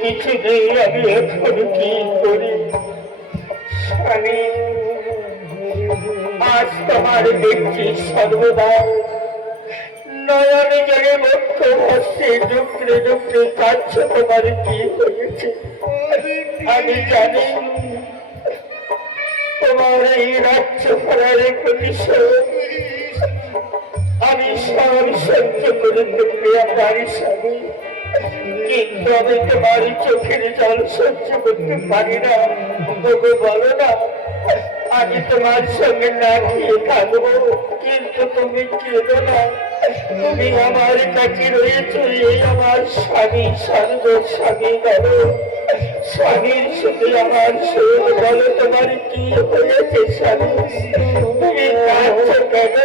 কিছু নেই, আমি এখন কি করি? স্বামী, আজ তোমার দেখছি সর্বদা নয়নে জলে মুক্ত হচ্ছে, ডুকরে ডুকরে কাঁদছ, তোমার কি হয়েছে? আমি জানি তোমার এই রাজ্য ফেরার প্রতিশোধ আমি সব সহ্য করে দেখতে পারি স্বামী, কিন্তু আমি তোমার চোখের জল সহ্য করতে পারি না। তবু বলো না, আমি তোমার সঙ্গে না খেয়ে থাকবো, কিন্তু তুমি কেঁদো না। তুমি আমার কাছে রয়েছো, এই আমার স্বামী, সর্ব স্বামী বলো, স্বামীর সাথে আমার সুখ বলো, তোমার কি হয়েছে স্বামী? তুমি কাঁদছো কেন?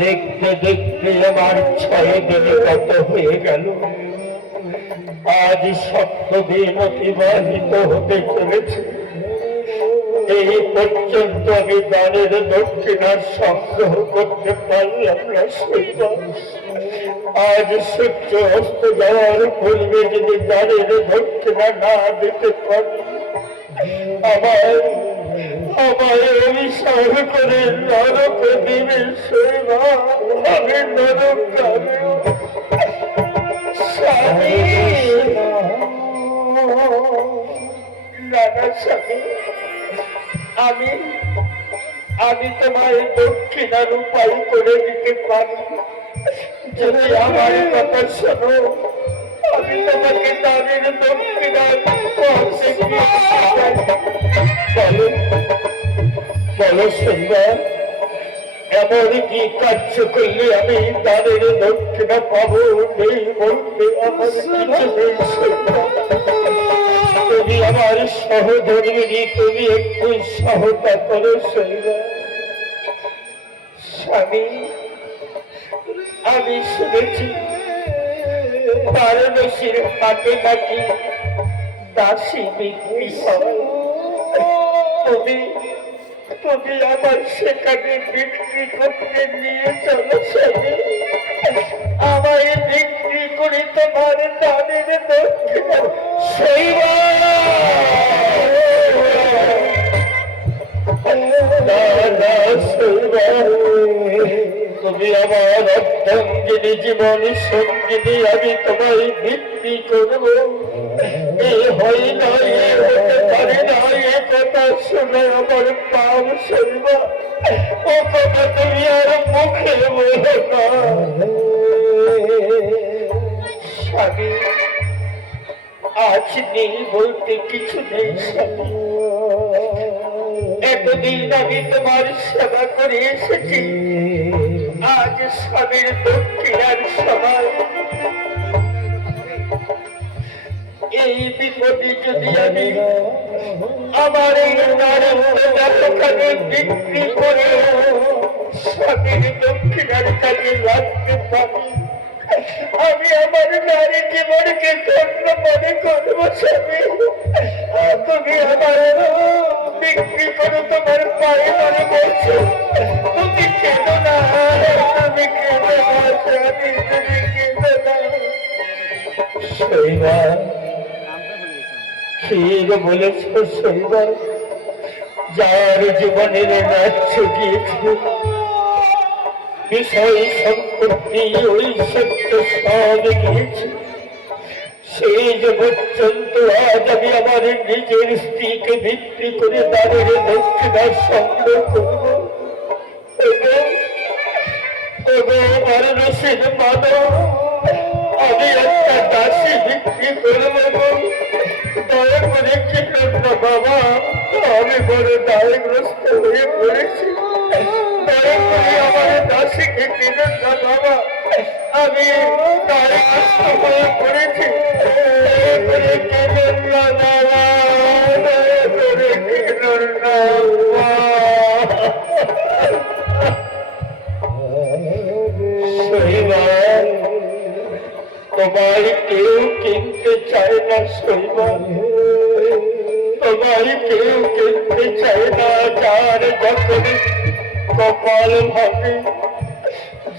দেখতে দেখতে আমার 6 দিন কত হয়ে গেল, আজ 7 দিন অতিবাহিত হতে চলেছে। এই পর্যন্ত আমি দানের দক্ষিণার সংগ্রহ করতে পারলাম না। আজ সূর্য অস্ত যাওয়ার পূর্বে যদি দানের দক্ষিণা না দিতে পারি, আমায় অভিশাপ করে নরক দিবে শৈবা, আমি নরক যাবে। স্বামী, নানা স্বামী, আমি তোমার দক্ষিণার উপায় করে দিতে পারি, যদি আমার কথা শোনো। আমি তোমাকে দানের দক্ষিণার বলো বলো সুন্দর, এমন কি কার্য করলে আমি দানের দক্ষিণা পাবো? নেই বলতে আমার কিছু নেই সুন্দর। তুমি আমার সহধর্মিনী, তুমি একটু সহায়তা করো সুন্দর। স্বামী, আমি শুনেছি বারাণসীর হাটে নাকি দাসী বিক্রি হয়। তুমি আমার সেখানে বিক্রি করতে নিয়ে চলো স্বামী, আমায় বিক্রি করে তোমার দানের দক্ষিণা শৈবা। তুমি আমার অর্ধাঙ্গিনী, জীবন সঙ্গিনী, আমি তোমায় বিক্রি করবো। এ হয় না, এ হতে পারে না, এ কথা শুনে আমার পাপ শৈবা। ও কথা তুমি আর মুখে বলো না। স্বামী, আজ নেই বলতে কিছু নেই স্বামী। এতদিন আমি তোমার সেবা করে এসেছি, আজ স্বামীর দক্ষিণার সময়। এই বিপদে যদি আমি আমার এই নারীকে বিক্রি করে স্বামীর দক্ষিণার কাজে লাগতে পারি, আমি আমার নারী জীবনকে ধন্য মনে করবো স্বামী। তুমি আমার বিক্রি করো, তোমার পায়ে ধরে বলছো, তুমি কেঁদো না, তুমি কেঁদো না স্বামী, তুমি কেঁদো না। শৈবা, ঠিক বলেছ শৈবা, যার জীবনের নাচ গিয়েছে, বিষয় সম্পত্তি ওই সত্য সব গিয়েছে, সেই যে পর্যন্ত আজ আমি আমার নিজের স্ত্রীকে বিক্রি করে দানের দক্ষিণা সংগ্রহ করব। বারাণসীর মানব, আমি একটা দাসী বিক্রি করবো, দয়া করে কিনেন না বাবা, আমি বড় দায়গ্রস্ত হয়ে পড়েছি, দয়া করে আমার দাসীকে কিনেন না বাবা, আমি দায়গ্রস্ত হয়ে পড়েছি, দয়া করে কিনেন না বাবা, দয়া করে কিনেন না। তোমার কেউ কিনতে চায় না শৈবা, তোমার কেউ কিনতে চায় না। যার যখন কপাল ভাবে,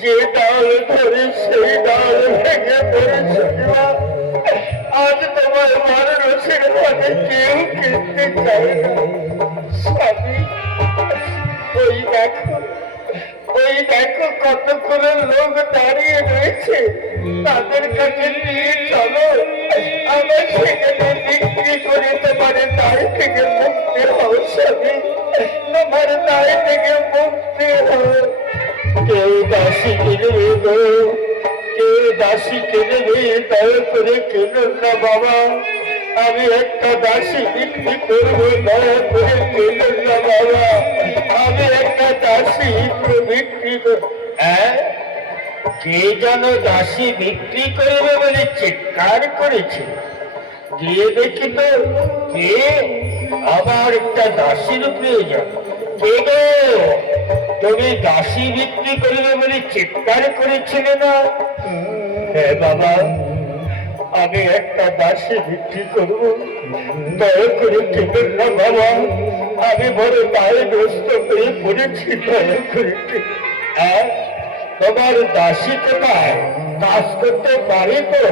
যে ডাল ধরে সেই ডাল ভেঙে পড়ে শনিমা। আজ তোমার মার রসের ভাগে কেউ কিনতে চায় না স্বামী। ওই দেখো কতগুলো লোক দাঁড়িয়ে রয়েছে, তাদের কাছে নিয়ে চলো, আমার সেখানে বিক্রি করে তোমার দায় থেকে মুক্তি হও স্বামী, তোমার দায় থেকে মুক্তি হও। কেউ দাসী কিনবে গো, কেউ দাসী কিনবে, দয়া করে কিনুন না বাবা। আমি একটা দাসী বিক্রি করবো, দয়া করে কিনুন না বাবা। আমি একটা দাসী বিক্রি করব। কে যেন দাসী বিক্রি করবে বলে চিৎকার করেছে, গিয়ে দেখি তো কে। আবার একটা দাসীর প্রয়োজন। কে গো, তুমি দাসী বিক্রি করবে বলে চিৎকার করেছিলে না? হ্যাঁ বাবা, আমি একটা দাসী বিক্রি করবো, দয়া করে কিনুন না বাবা। আমি বড় দায়গ্রস্ত হয়ে পড়েছি, দয়া করে। তোমার দাসী কোথায়? কাজ করতে পারি তো?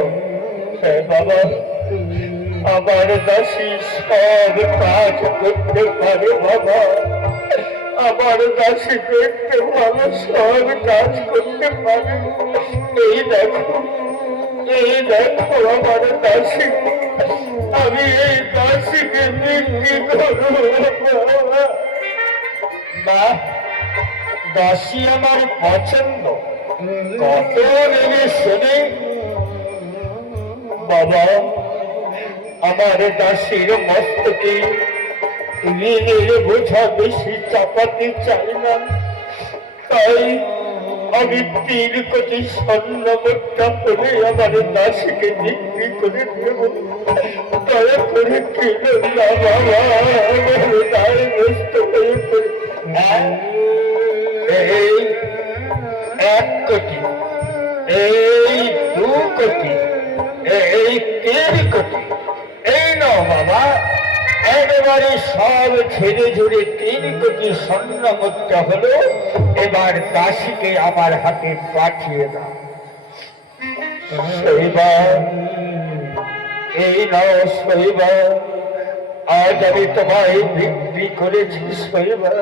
হ্যাঁ বাবা, আমার দাসী সব কাজ করতে পারে বাবা। আমার দাসী দেখতে ভালো, সব কাজ করতে পারে। এই দেখো আমার দাসী। আমি এই দাসীকে বিক্রি করবো মা। দাসী আমার পছন্দ, কত নেবে শুনে বাবা। আমার দাসীর মস্তকে ঋণের বোঝা বেশি চাপাতে চাই না, তাই আমি 3 কোটি স্বর্ণ মুদ্রা করে আমার দাসীকে বিক্রি করে দেব। দয়া করে কিনুন না বাবা, আমার দায়গ্রস্ত হয়ে পড়ে। এই 1 কোটি, এই 2 কোটি, এই 3 কোটি, এই নাও বাবা। একেবারে সব ছেড়ে ঝুড়ে 3 কোটি স্বর্ণ মুদ্রা হলো। এবার দাসীকে আমার হাতে পাঠিয়ে দাও। শৈবা, এই নাও শৈবা, আজ আমি তোমায় বিক্রি করেছি শৈবা।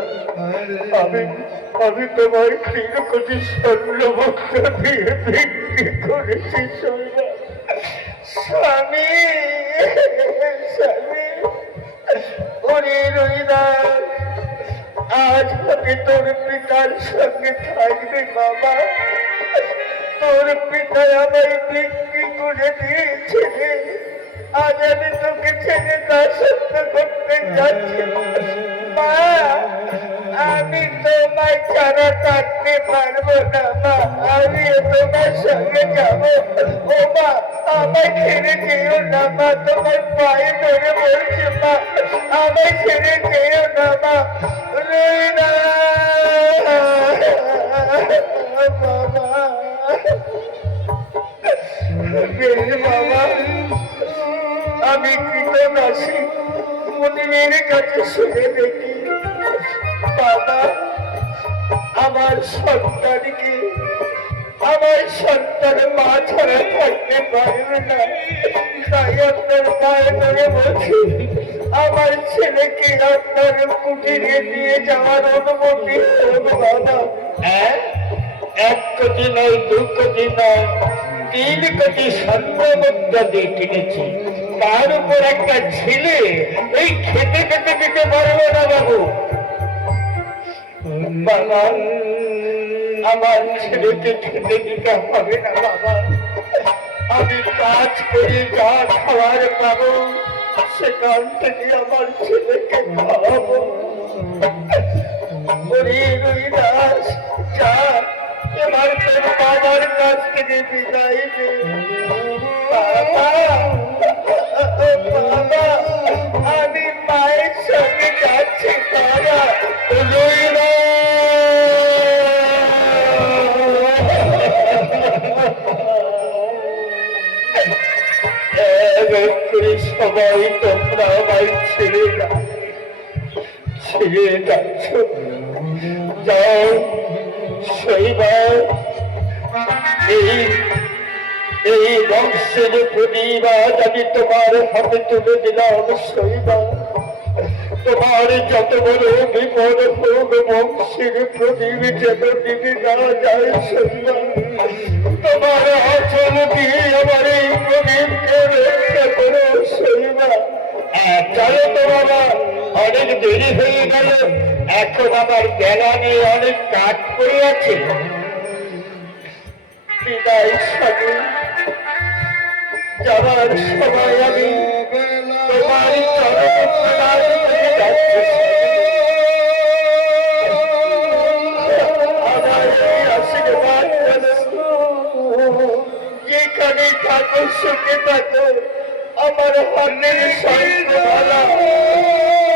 আমি তোমায় 3 কোটি স্বর্ণ মুদ্রা দিয়ে বিক্রি করেছি শৈবা। স্বামী, স্বামী, ওরে রইদাস, আজ আমি তোর পিতার সঙ্গে থাকবে বাবা। তোর পিতা আমায় বিক্রি করে দিয়েছে, আজ আমি তোকে ছেড়ে দাসত্ব করতে যাচ্ছি মা। আমি তোমায় ছাড়া থাকতে পারবো না মা, আমি তোমার সঙ্গে যাবো। ও মা, আমায় ছেড়ে যেও না মা, তোমার পায়ে ধরে বলছি মা, আমায় ছেড়ে যেও না মা। রইনা বাবা, বাবা, আমি কৃতদাসী মুনিমের কাছে শুনে দেখি বাবা, আমার সন্তানকে, আমার সন্তান মা ছাড়া থাকতে পারবে না, তাই আপনার মায়ের ধরে বলছি আমার ছেলেকে আপনার কুটিরে নিয়ে যাওয়ার অনুমতি হোক বাবা। 1 কোটি নয়, 2 কোটি নয়, 3 কোটি স্বর্ণ মুদ্রা দিয়ে কিনেছি। তার উপর একটা ছেলে এই খেতে খেতে দিতে পারবে না বাবু। বাবা, আমার ছেলেকে খেতে দিতে হবে না বাবা। আমি কাজ করে যা খাওয়ার পাবো সেখান থেকে আমার ছেলেকে খাওয়াবো। ওরে রুইদাস, যা এবার তোর বাবার কাছ থেকে বিদায় নে। বাবা, বাবা, আমি মায়ের সঙ্গে যাচ্ছি বাবা। সবাই তোমরা আমায় ছেড়ে যাচ্ছ। যাও শৈবা, এই এই বংশের প্রতিবাদ আমি তোমার হাতে তুলে দিলাম শৈবা। তোমার যত বড় বিপদ হোক বংশের প্রদীপ যেন নিবি না যায় শৈবা। তোমার আচল দিয়ে আমার এই প্রদীপকে রক্ষা করো শৈবা। চলো তো বাবা, অনেক দেরি হয়ে গেল, এখন আমার বেলা নিয়ে অনেক কাজ পড়ে আছে। বিদায় স্বামী, যাবার সময় আমি তোমার চরণে প্রণাম করে যাচ্ছি। আমার এই আশীর্বাদ যেখানে থাকো সুখে থাকো, আমার হাতের সঙ্গমালা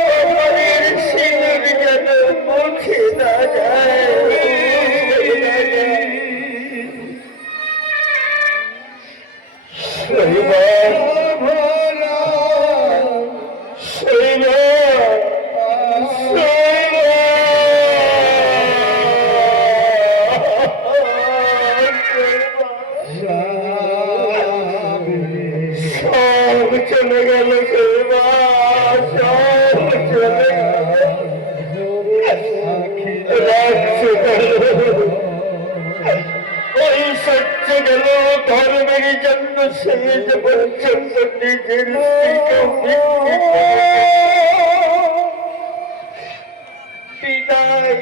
তোমাদের সিঁদুর যেন মুখে না যায়। চলে গেল ওই সহ্য গেল ধর্মের জন্য শেষ পর্যন্ত নিজের বিদায়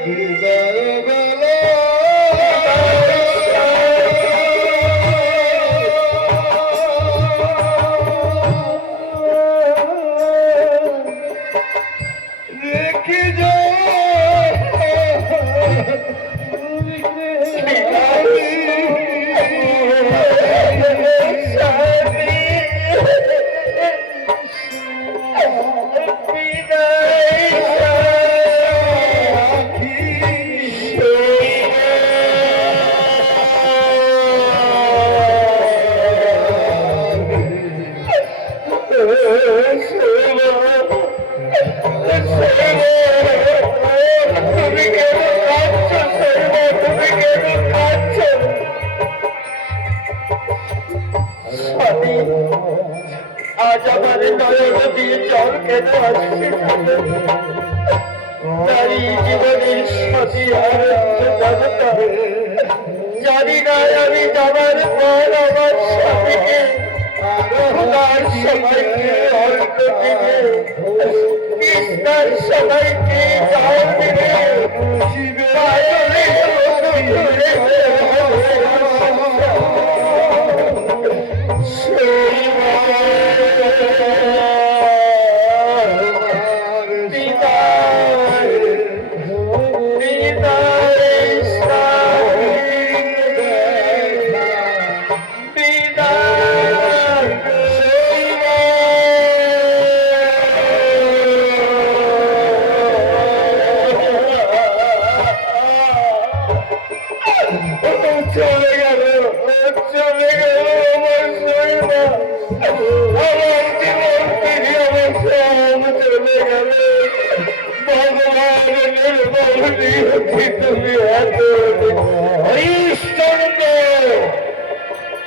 আজ আমার নয়ন দিয়ে জল কেন আসছে নারী জীবনের সাথী জানি না আমি যাবার পর আমার স্বামীকে তার সবাইকে অর্ঘ দিবে, কৃষ্ণার সবাইকে জল দিবে। চলে গেল আমার শৈবা, আমার জীবন থেকে আমার সব চলে গেল। ভগবানের বাবুজি তুমি এত